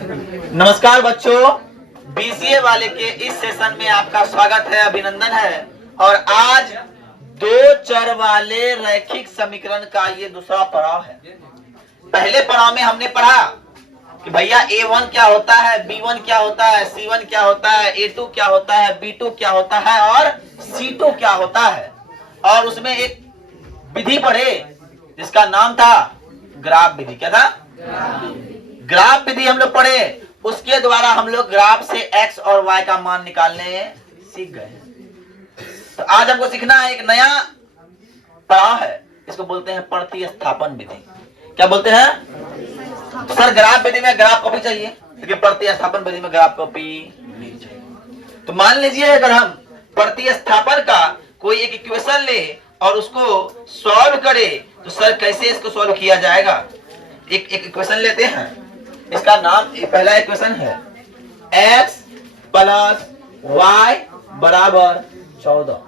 नमस्कार बच्चों, बीसीए वाले के इस सेशन में आपका स्वागत है, अभिनंदन है। और आज दो चर वाले रैखिक समीकरण का ये दूसरा पड़ाव है। पहले पड़ाव में हमने पढ़ा कि भैया A1 क्या होता है, B1 क्या होता है, C1 क्या होता है, A2 क्या होता है, B2 क्या होता है और C2 क्या होता है। और उसमें एक विधि पढ़े जिसका नाम था ग्राफ विधि। क्या था? ग्राफ विधि हम लोग पढ़े। उसके द्वारा हम लोग ग्राफ से x और y का मान निकालने सीख गए। तो आज हमको सीखना है एक नया पड़ाव है, इसको बोलते हैं प्रतिस्थापन विधि। क्या बोलते हैं? तो सर ग्राफ विधि में ग्राफ कॉपी चाहिए, लेकिन प्रतिस्थापन विधि में ग्राफ कॉपी नहीं चाहिए। तो मान लीजिए अगर हम प्रतिस्थापन का कोई एक इक्वेशन ले और उसको सॉल्व करें, तो सर कैसे इसको सॉल्व किया जाएगा? एक इक्वेशन लेते हैं, इसका नाम पहला इक्वेशन है x प्लस y बराबर 14।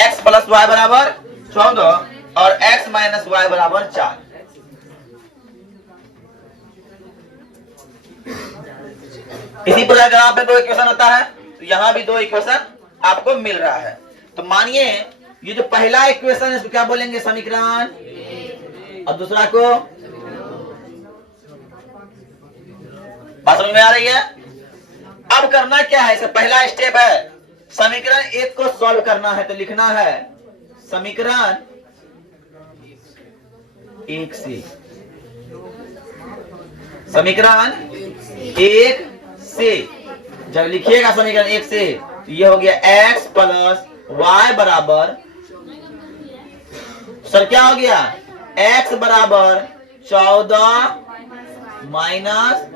x प्लस y बराबर 14 और x माइनस y बराबर 4। इसी प्रकार ग्राफ में दो इक्वेशन होता है, तो यहां भी दो इक्वेशन आपको मिल रहा है। तो मानिए ये जो पहला इक्वेशन है इसको क्या बोलेंगे? समीकरण। और दूसरा को बात समझ में आ रही है? अब करना क्या है? इसका पहला स्टेप है समीकरण एक को सॉल्व करना है। तो लिखना है समीकरण एक से, समीकरण एक से जब लिखिएगा समीकरण एक से, तो ये हो गया x प्लस y बराबर, सर क्या हो गया? x बराबर 14 माइनस,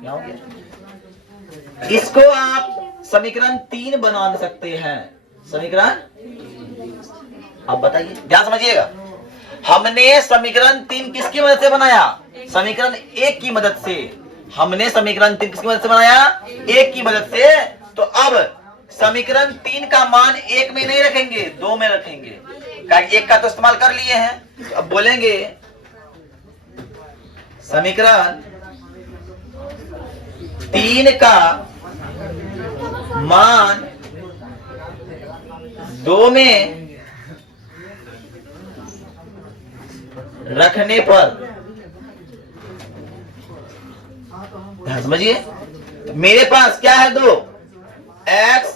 क्या हो गया? इसको आप समीकरण 3 बना सकते हैं। समीकरण, अब बताइए, ध्यान समझिएगा। हमने समीकरण 3 किसकी मदद से बनाया? समीकरण 1 की मदद से। हमने समीकरण 3 किसकी मदद से बनाया? 1 की मदद से। तो अब समीकरण 3 का मान 1 में नहीं रखेंगे, 2 में रखेंगे। 1 का तो इस्तेमाल कर लिए हैं। तो अब बोलेंगे समीकरण 3 का मान 2 में रखने पर, समझिए मेरे पास क्या है? 2 x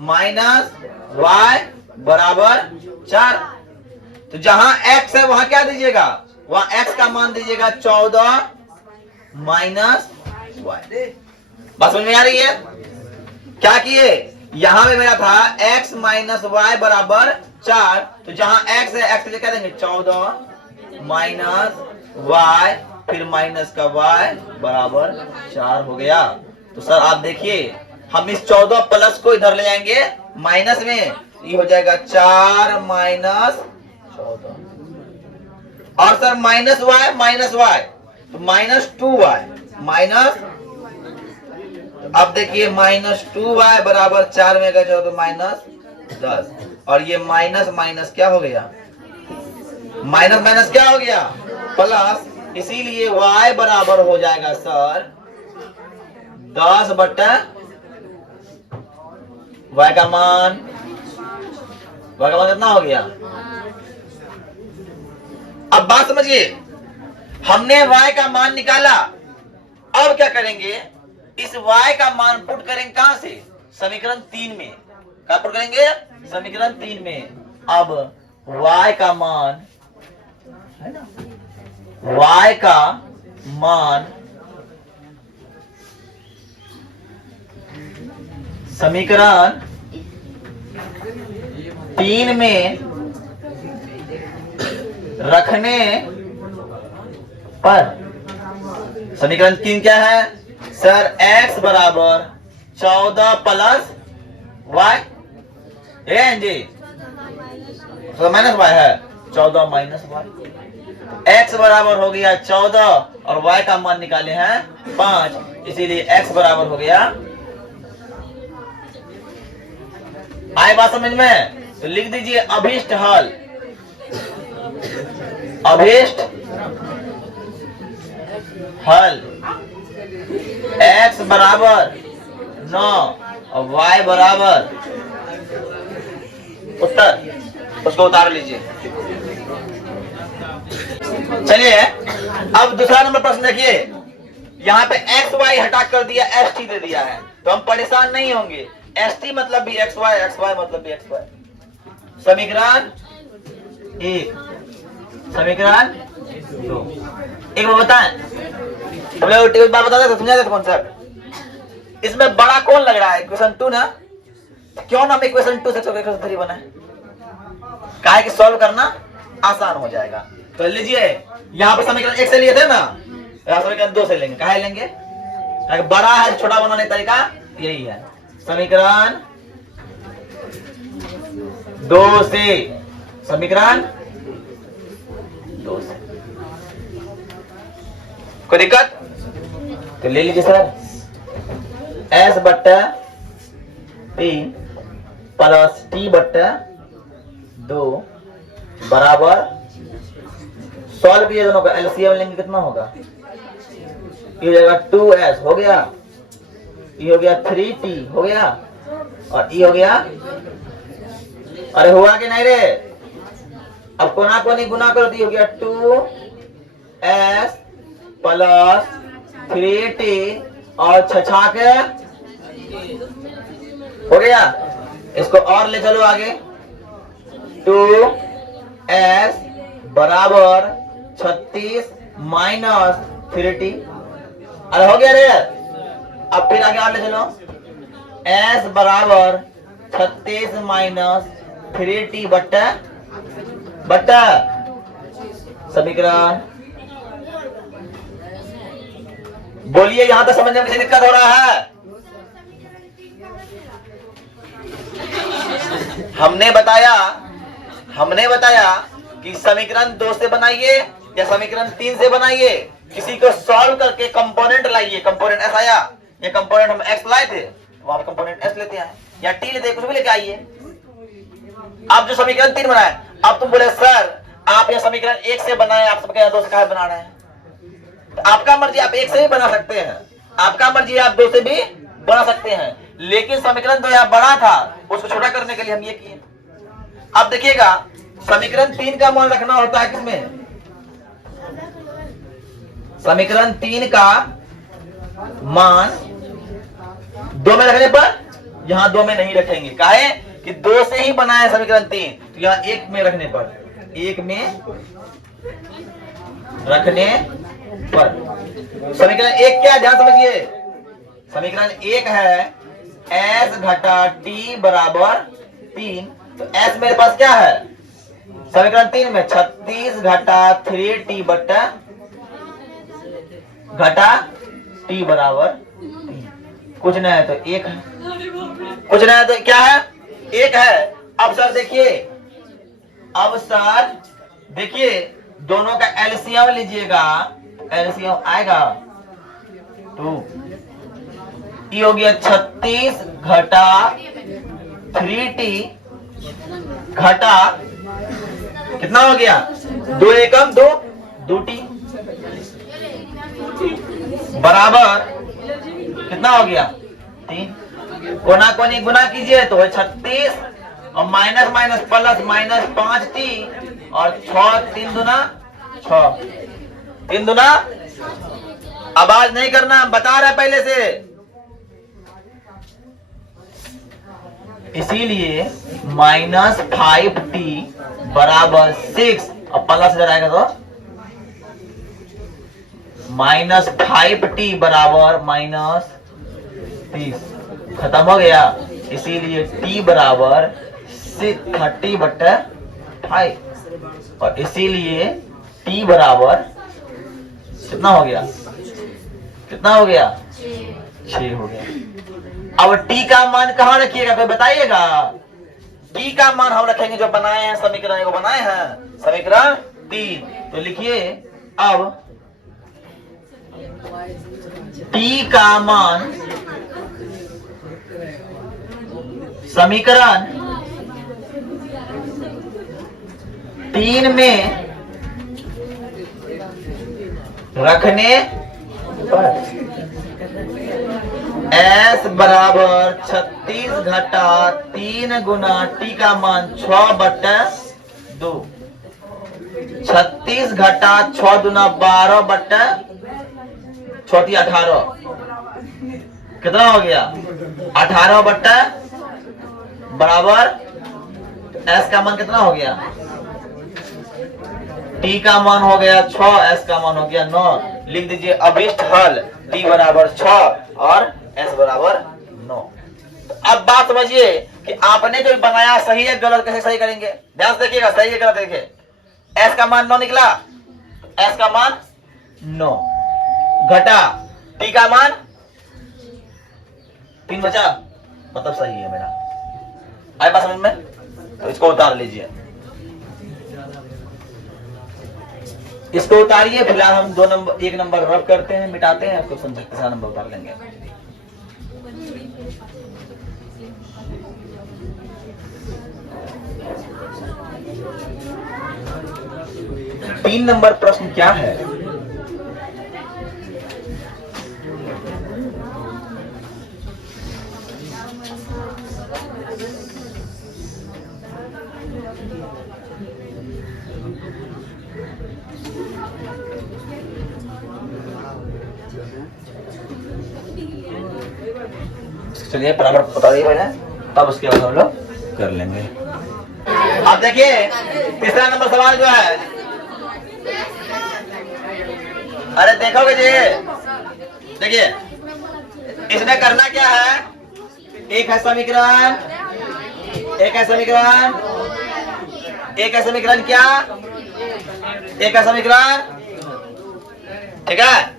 माइनस y बराबर 4। तो जहां x है वहां क्या दीजिएगा? वहां x का मान दीजिएगा 14 माइनस y। बात समझ में आ रही है? क्या किए? यहां पे मेरा था x माइनस y बराबर 4। तो जहां x है x क्या देंगे? 14 माइनस y, फिर माइनस का y बराबर 4 हो गया। तो सर आप देखिए, हम इस 14 प्लस को इधर ले जाएंगे माइनस में, ये हो जाएगा 4 माइनस 14। और सर माइनस y, तो माइनस 2y माइनस, अब देखिए माइनस 2y बराबर 4 में गए तो माइनस 10। और ये माइनस माइनस क्या हो गया? माइनस माइनस क्या हो गया? प्लस। इसीलिए y बराबर हो जाएगा सर 10 बटा y का मान कितना हो गया? अब बात समझिए, हमने y का मान निकाला। अब क्या करेंगे? इस y का मान पुट करेंगे कहां से? समीकरण 3 में। क्या पुट करेंगे? समीकरण 3 में। अब y का मान है ना, y का मान समीकरण 3 में रखने पर, समीकरण 3 क्या है सर? x बराबर 14 प्लस y जी, तो माइनस y है 14 माइनस y। x बराबर हो गया 14 और y का मान निकाले हैं 5, इसीलिए x बराबर हो गया। आए बात समझ में? तो लिख दीजिए अभीष्ट हल। अभीष्ट हल x बराबर 9 और y बराबर उत्तर, उसको उतार लीजिए। चलिए अब दूसरा नंबर प्रश्न देखिए, यहाँ पे एक्स वाई हटा कर दिया, एस टी दे दिया है, तो हम परेशान नहीं होंगे। एस टी मतलब भी एक्स वाई मतलब भी एक्स वाई। समीकरण एक, समीकरण दो। एक बार बताएं, हम लोग एक बार बता देते, समझा देते कॉन्सेप्ट। इसमें बड़ा कौन लग रहा है? इक्वेशन 2 ना, क्यों ना हम इक्वेशन 2 से इक्वेशन 3 बनाए? काहे कि सॉल्व करना आसान हो जाएगा। तो लीजिए, यहाँ पे समीकरण 1 से लिए थे ना, यहाँ समीकरण 2 से लेंगे। काहे लेंगे? बड़ा है, छोटा बनाने का तरीका यही है। समीकरण 2 से, समीकरण 2 से कोई दिक्कत? तो ले लीजिए सर, s बट्टा 3 प्लस t बट्टा 2 बराबर, सॉल्व किए दोनों का एलसीएम लेंगे, कितना होगा? ये हो जाएगा 2s हो गया, ये हो गया 3t हो गया, और ये हो गया, अरे हुआ कि नहीं रे? अब कोना कोनी गुना करो, तो हो गया 2s प्लस 3t और छछा के हो गया। इसको और ले चलो आगे, 2s बराबर 36 माइनस 3t। अरे हो गया रे। अब फिर आगे और ले चलो, s बराबर 36 माइनस 3t बट्टा बट्टा समीकरण। बोलिए, यहां तक समझने में किसी दिक्कत हो रहा है? हमने बताया कि समीकरण 2 से बनाइए या समीकरण 3 से बनाइए, किसी को सॉल्व करके कंपोनेंट लाइए। कंपोनेंट एस आया, ये कंपोनेंट हम एक्स लाए थे, वहां कंपोनेंट एस लेते हैं या टी लेते हैं, कुछ भी लेके आइए। अब जो समीकरण 3 बनाए, अब तुम बोले सर आप ये समीकरण 1 से बनाए, आप सबके 2 से कहा बना रहे हैं? तो आपका मर्जी, आप 1 से भी बना सकते हैं, आपका मर्जी, आप 2 से भी बना सकते हैं, लेकिन समीकरण 2 यहाँ बड़ा था, उसको छोटा करने के लिए हम ये किए। अब देखिएगा, समीकरण 3 का मान रखना होता है किसमें? समीकरण 3 का मान 2 में रखने पर, यहां 2 में नहीं रखेंगे। काहे कि 2 से ही बना है समीकरण 3, तो यहां 1 में रखने पर, 1 में रखने पर समीकरण 1 क्या है? ध्यान समझिए, समीकरण 1 है s घटा t बराबर 3। तो s मेरे पास क्या है? समीकरण 3 में 36 घटा 3t बट्टा घटा t बराबर 3। कुछ नहीं है तो 1 है, कुछ नहीं है तो क्या है? 1 है। अब सर देखिए, दोनों का एलसीएम लीजिएगा, एलसीएम आएगा 2, ये हो गया 36 घटा 3t घटा कितना हो गया? 2 एकम 2, 2t बराबर कितना हो गया? 3। कोना कोनी गुना कीजिए तो 36 और minus minus plus minus 5t और 6 3 दूना 6, 3 दूना। आवाज नहीं करना, बता रहे पहले से। इसीलिए माइनस 5t बराबर 6 और प्लस इधर आएगा तो माइनस 5t बराबर माइनस 30, खत्म हो गया। इसीलिए t बराबर 30/5 और इसीलिए t बराबर कितना हो गया? कितना हो गया? 6 हो गया। अब t का मान कहाँ रखिएगा, कोई बताइएगा? t का मान हम रखेंगे जो बनाए हैं, समीकरण को बनाए हैं, समीकरण 3। तो लिखिए, अब t का मान समीकरण 3 में रखने S बराबर 36 घटा 3 गुना t का मान 6/2। 36 घटा 6 दुना 12/18। कितना हो गया? 18 बराबर S का मान कितना हो गया? t का मान हो गया 6, S का मान हो गया 9। लिख दीजिए अभिष्ट हल t बराबर 6 और S बराबर 9। अब बात समझिए कि आपने जो बनाया सही है गलत, कैसे सही करेंगे? ध्यान से देखिएगा, सही है गलत देखिए। S का मान 9 निकला, S का मान 9 घटा t का मान 3 बचा, मतलब सही है मेरा। आए बात समझ में? तो इसको उतार लीजिए, इसको उतारिए। फिलहाल हम 1 नंबर रब करते हैं, मिटाते हैं, उसको समझ तीसरा नंबर उतार लेंगे। तीन नंबर प्रश्न क्या है? चलिए बराबर बता दिए पहले, तब उसके बाद हम लोग कर लेंगे। अब देखिए तीसरा नंबर सवाल जो है, अरे देखोगे जी, देखिए इसमें करना क्या है? एक है समीकरण, एक है समीकरण, एक है समीकरण, क्या एक है समीकरण, ठीक है।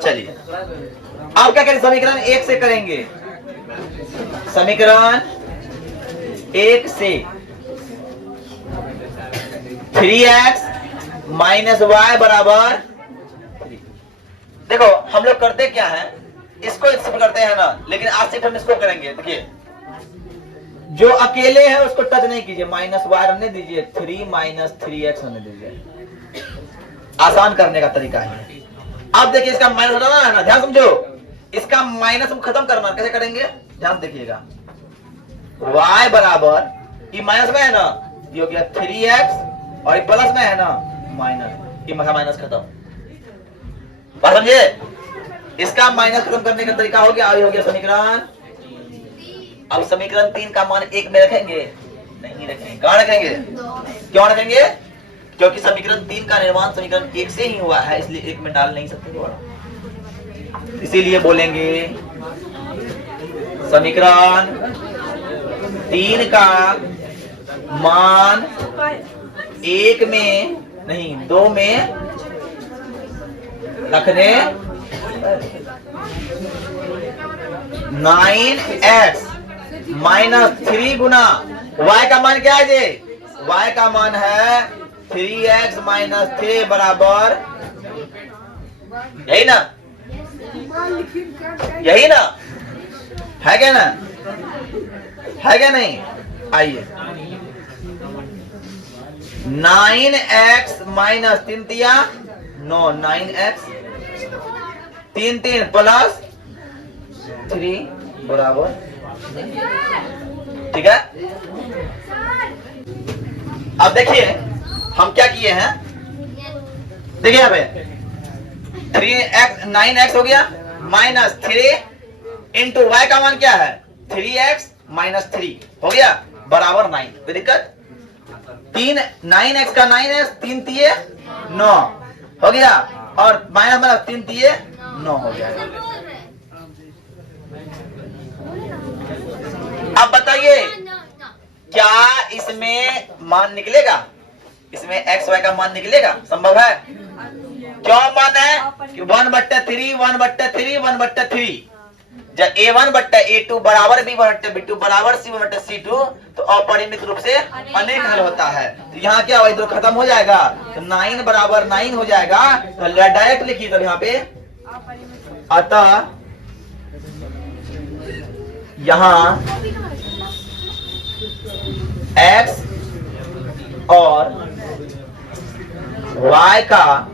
चलिए अब क्या करें? समीकरण 1 से करेंगे। समीकरण 1 से 3x माइनस y बराबर 3। देखो हम लोग करते क्या है, इसको शिफ्ट करते हैं ना, लेकिन आज शिफ्ट हम इसको करेंगे। देखिए जो अकेले है उसको टच नहीं कीजिए, माइनस y रहने दीजिए, 3 माइनस 3x रहने दीजिए। आसान करने का तरीका है। अब देखिए इसका माइनस हटाना है ना, ध्यान समझो, इसका माइनस हम खत्म करना, कैसे करेंगे ध्यान देखिएगा। y बराबर, ये माइनस में है ना, ये हो गया 3x, और ये प्लस में है ना माइनस, ये माइनस खत्म। बात समझे? इसका माइनस खत्म करने का तरीका हो गया, हो गया समीकरण। अब समीकरण 3 का मान 1 में रखेंगे? नहीं रखेंगे। कहां रखेंगे? क्यों रखेंगे? क्योंकि समीकरण 3 का निर्माण समीकरण 1 से ही हुआ है, इसलिए 1 में डाल नहीं सकते दोबारा। इसीलिए बोलेंगे समीकरण 3 का मान 1 में नहीं 2 में रखने 9x माइनस 3 गुना y का मान क्या है जी? y का मान है 3x माइनस 3 बराबर, यही ना, यही ना, है क्या ना, है क्या नहीं? आइए 9x माइनस 3 तिया 9, 9x 3 3 प्लस 3 बराबर, ठीक है। अब देखिए हम क्या किए हैं, देखिए यहाँ पे 3x 9x हो गया माइनस 3 इंटू y का मान क्या है? 3x माइनस 3 हो गया बराबर 9। कोई दिक्कत? 3 9x का 9x 3 तिये 9 हो गया, और माइनस माइनस 3 तिये 9 हो गया। अब बताइए क्या इसमें मान निकलेगा? इसमें x y का मान निकलेगा? संभव है? क्यों मान है कि 1/3 1/3 1/3, जब a1/a2 बराबर b1/b2 बराबर c1/c2, तो अपरिमित रूप से अनेक हल होता है। तो यहाँ क्या होगा, इधर खत्म हो जाएगा, तो 9 बराबर 9 हो जाएगा। तो डायरेक्ट लिखिए तब यहाँ पे, अतः यहाँ x और y का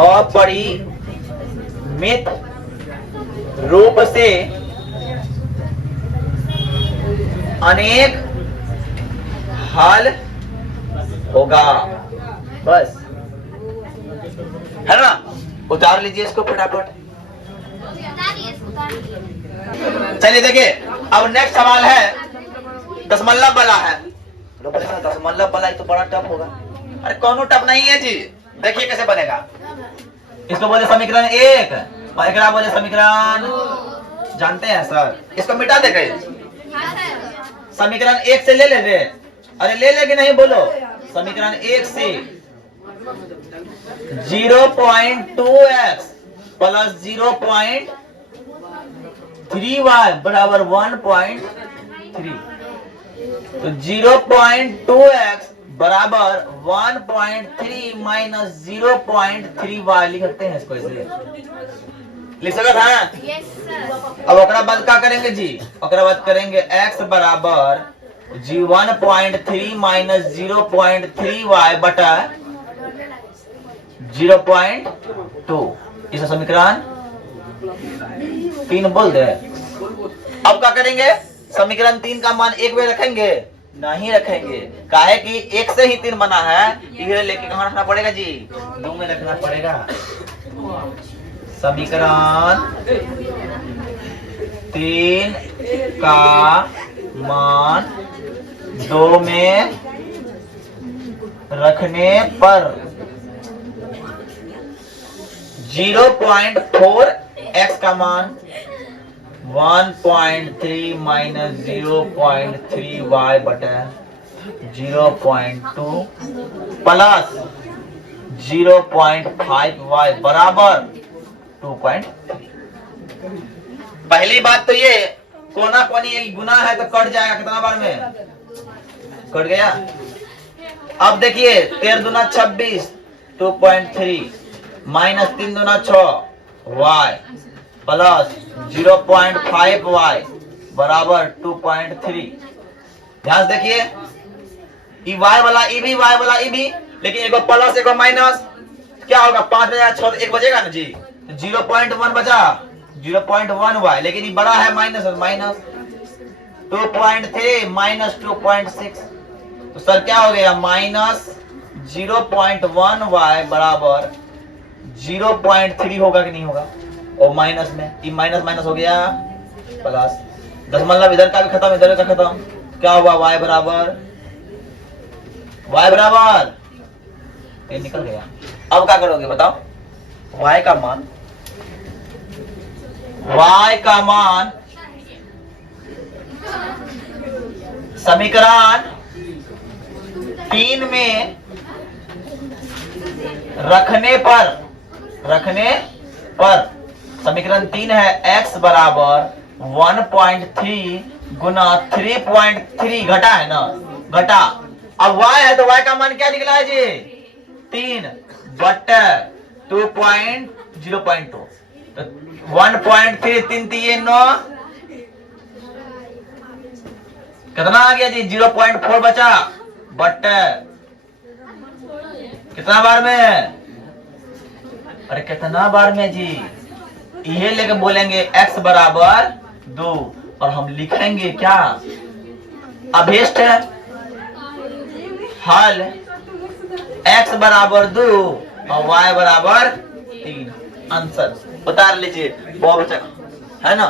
अपरिमित रूप से अनेक हल होगा। बस, है ना? उतार लीजिए इसको फटाफट। चलिए देखिए, अब नेक्स्ट सवाल है दशमलव वाला है। दशमलव वाला तो बड़ा टफ होगा। अरे कौनो टफ नहीं है जी। देखिए कैसे बनेगा। इसको बोले समीकरण 1 और एक बोले समीकरण, जानते हैं सर? इसको मिटा दे गए। समीकरण 1 से ले ले। अरे ले ले कि नहीं बोलो। समीकरण 1 से 0.2x प्लस 0.3y बराबर 1.3। तो 0.2x बराबर 1.3 माइनस 0.3y लिख सकते हैं इसको। ऐसे लिख सकते हैं। अब ओकरा बाद क्या करेंगे जी? ओकरा बाद करेंगे x बराबर 1.3 माइनस 0.3y बटा 0.2। इस समीकरण 3 बोल दे। अब क्या करेंगे? समीकरण 3 का मान 1 में रखेंगे? नहीं रखेंगे। काहे कि 1 से ही 3 बना है। ये लेके कहाँ रखना पड़ेगा जी? 2 में रखना पड़ेगा। समीकरण 3 का मान 2 में रखने पर 0.4x का मान 1.3 माइनस 0.3y बटा 0.2 प्लस 0.5y बराबर 2.3। पहली बात तो ये कोना कोनी गुना है तो कट जाएगा। कितना बार में कट गया? अब देखिए 13 दूना 26 2.3 माइनस 3 दूना 6 y प्लस 0.5y बराबर 2.3। ध्यान से देखिए, ई y वाला ई भी, y वाला ई भी, लेकिन एगो प्लस एगो माइनस। क्या होगा? 5 बजा 6 तो 1 बजेगा ना जी। तो 0.1 बचा 0.1y, लेकिन ये बड़ा है माइनस और माइनस 2.3 माइनस 2.6। तो सर क्या हो गया? माइनस 0.1y बराबर 0.3 होगा कि नहीं होगा? और माइनस में ये माइनस माइनस हो गया प्लस। दशमलव इधर का भी खत्म, इधर का खत्म। क्या हुआ? y बराबर ये निकल गया। अब क्या करोगे बताओ? y का मान समीकरण 3 में रखने पर समीकरण 3 है x बराबर 1.3 गुना 3.3 घटा है ना, घटा। अब y है तो y का मान क्या निकला है जी? 3 बटा 2.0.2। तो 1.3 3 3 9 कितना आ गया जी? 0.4 बचा बट कितना बार में? अरे कितना बार में जी? ये लेके बोलेंगे x बराबर 2 और हम लिखेंगे क्या? अभीष्ट हल x बराबर 2 और y बराबर 3। आंसर उतार लीजिए। बहुत अच्छा है ना?